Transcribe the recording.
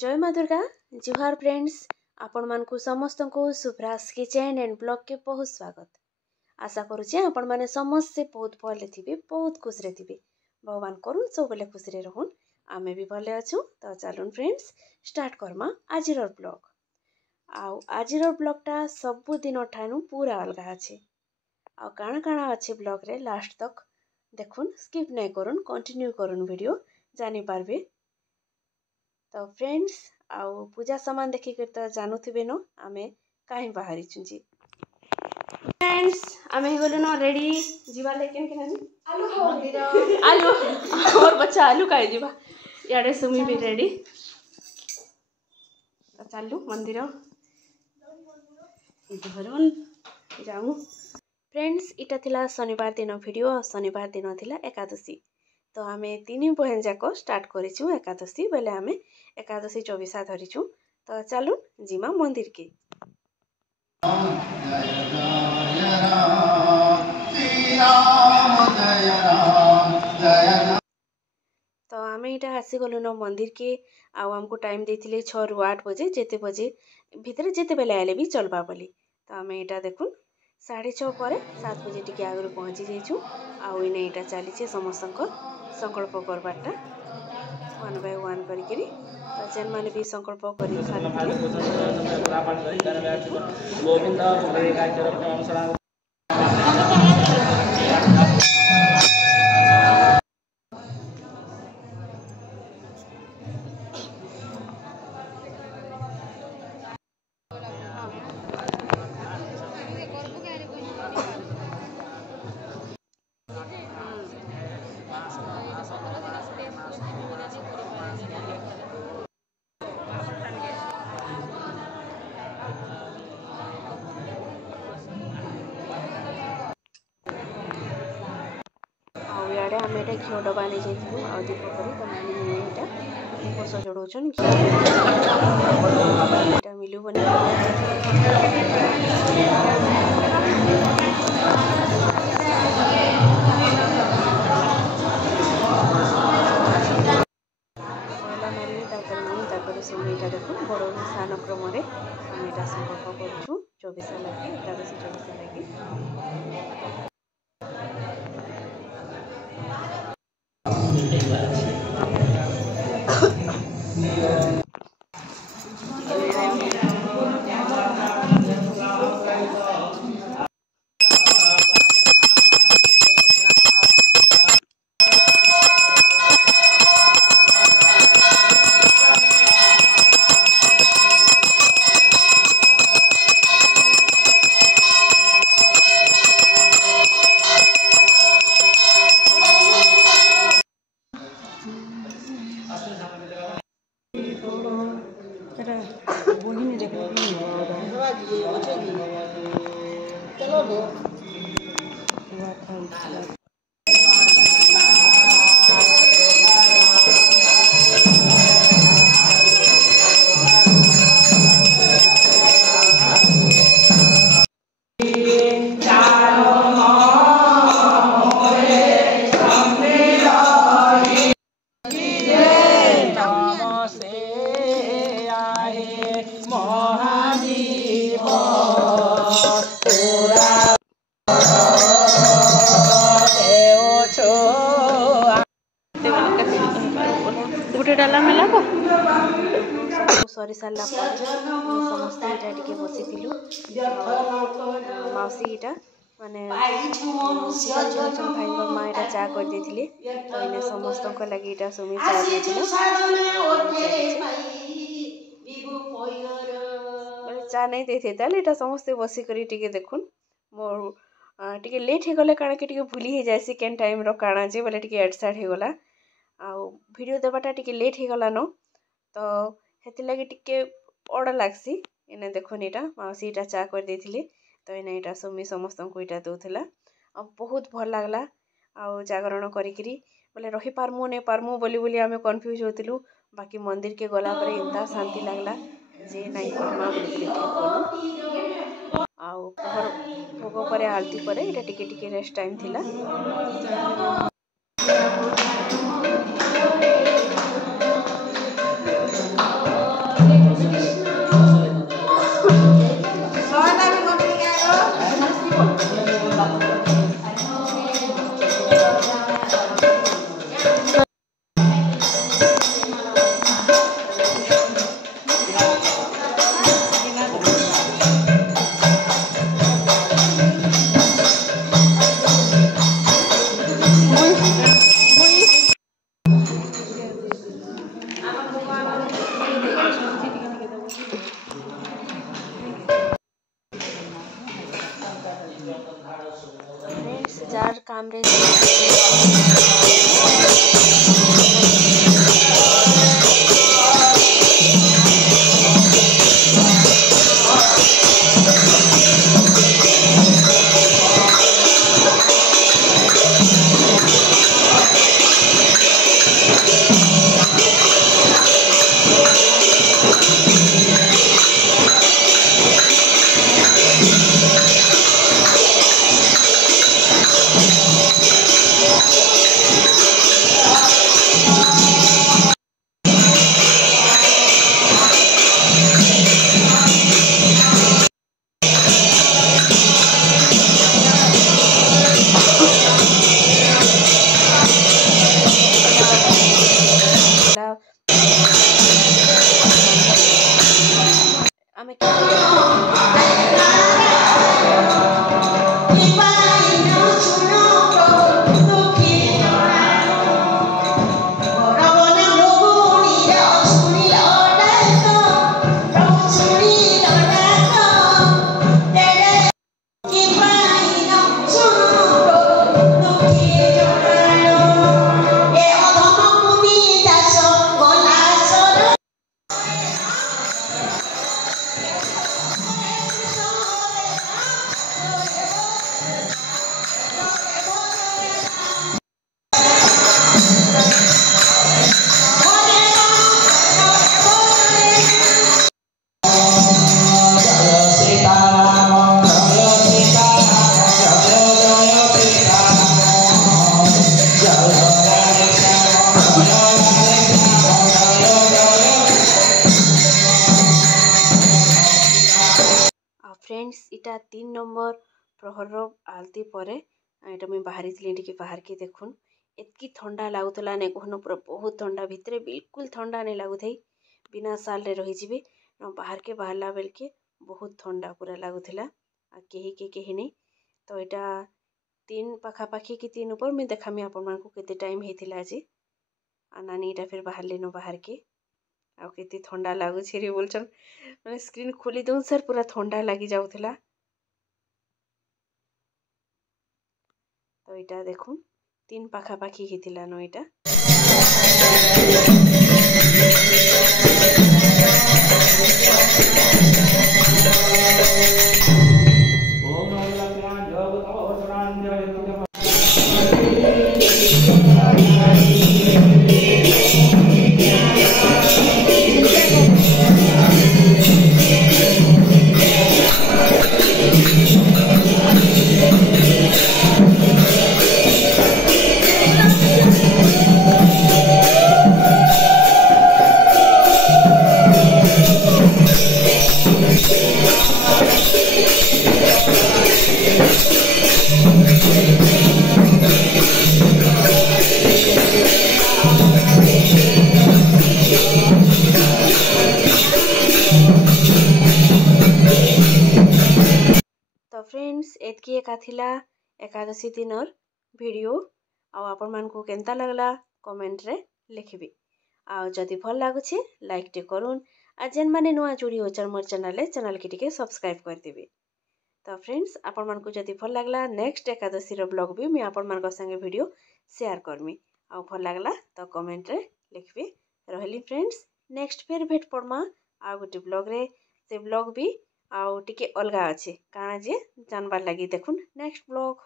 जय माँ दुर्गा। जुहार फ्रेंड्स, आपण मानकु समस्त को सुभ्रास किचन एंड ब्लॉग के बहुत स्वागत। आशा करुचे आपण माने समस्त बहुत भले थिबे, बहुत खुश रे थिबे। भगवान करूँ सब बेले खुश रे रहून। आमे भी भले अछु। तो चलून फ्रेंड्स स्टार्ट करमा आजिर ब्लॉग। आउ आजिर ब्लॉगटा सबु दिन ठानु पूरा अलगा अछि। आउ काना काना अछि ब्लॉग रे लास्ट तक देखुन, स्किप नै करूँ, कंटिन्यू करूँ वीडियो जानि पारबे। तो फ्रेंड्स आउ पूजा सामान देखी कर तो जानू थे न आमे कहीं बाहरी चुंजी। फ्रेंड्स आमे गलो न रेडी जीवा लेकिन के आलू मंदिर आलू और बच्चा आलू खाई जीवा याडे सुमी भी रेडी तो चालू मंदिर धरुन जाऊ। फ्रेंड्स इटा थिला शनिवार दिन वीडियो। शनिवार दिन थिला एकादशी। तो आमे 3 बहन जाक स्टार्ट करिछु एकादशी बेले आमे एकादशी चौबीसा धरिछु। तो चलू जीमा मंदिर के। तो आमे इटा आसी गलु न मंदिर के। आउ हमको टाइम देथिले 6 रु 8 बजे, जेते बजे भितरे जेते बेले आले भी चलबा बोली। तो आमे इटा देखुन 6:30 पर 7 बजे टिके आगु पहुंची जाइछु। आउ इने इटा चलीछे समस्तंकर संकल्प करबाटा 1 बाय 1 करी तो जेन माने भी संकल्प करी इे आम ये घी डबा नहीं जाइलु आ दीप करी तो मैंने यहाँ दीप सजड़ाऊन घी मिलू बनी सुमीटा देखो बड़ सान क्रम आम यहाँ संकल्प करूँ 24 लगे एकादशी 24 लगे। सरी सारा समस्त यहाँ टे बसी मौसी यहाँ माने भाई माँ यहाँ चा कर देथिले तो इन्हें समस्त लगे यहाँ सुमी चा चा नहीं देते यहाँ समस्ते बसिक देखुन मोर टिके लेट हो गले काଣା कि भूली हो जाए केन टाइम रो काଣା जे बोले टिके एड साइड हो गला आउ वीडियो देवाटा टिके लेट हो गला न तो हेति लगी टिके अड़ लागसी। इने देखुन यहाँ मौसी यहाँ चा कर देथिले तो इने यहाँ सुमी समस्त को यहाँ दौला आ बहुत भल लगला। आउ जागरण करी बोले रही पारमु नहीं पारमु बोली बोली आमे कन्फ्यूज होतिलु। बाकी मंदिर के गला पर इंता शांति लगला जे नहीं परमा बोली आउ पहर भोग पर आरती पर यहाँ टिके टिके रेस्ट टाइम थिला। फ्रेंड्स इटा 3 नंबर प्रहर आलती परे इटा मुझे बाहरी टी बाहर के देखुन एतकी ठंडा लगुला नहीं कहन पूरा बहुत ठंडा भितर बिल्कुल ठंडा नहीं लगुथ बिना साल रे रही बाहर के बाहरला बेल के बहुत ठंडा पूरा लगुला कहीं नहीं तो यहाँ 3 पाखापाखी कि 3 ऊपर मुझे देखामी आपण मानकु केते टाइम होता आज नानी इटा फिर बाहर लेनो बाहर के आ केते ठंडा लगुच रे बोलछन मैंने स्क्रीन खोली दूँ सर पूरा ठंडा लगी जाऊला तो यहाँ देखु 3 पाखापाखी होता न यहाँ तो फ्रेंड्स एतकी एका थिला एकादशी दिनर वीडियो आपण मानकु केनता लगला कमेंट रे लिखबी आ जदि भल लागुछे लाइक टे करूँ आ जेन माने नुआ जोड़ी होचर मोर चैनल के टिके सब्सक्राइब कर देबे। तो फ्रेंड्स आपण मानकु जदि भल लागला नेक्स्ट एकादशी रो ब्लॉग भी मैं आपण मानक संगे वीडियो शेयर करमी आ भल लागला तो कमेंट रे लिखबे। रहली फ्रेंड्स नेक्स्ट फिर भेट पड़मा आ गोटे ब्लॉग रे से ब्लॉग भी आउ टिके अलगा अच्छे काना जे जानबार लगी देखुन नेक्स्ट ब्लॉग।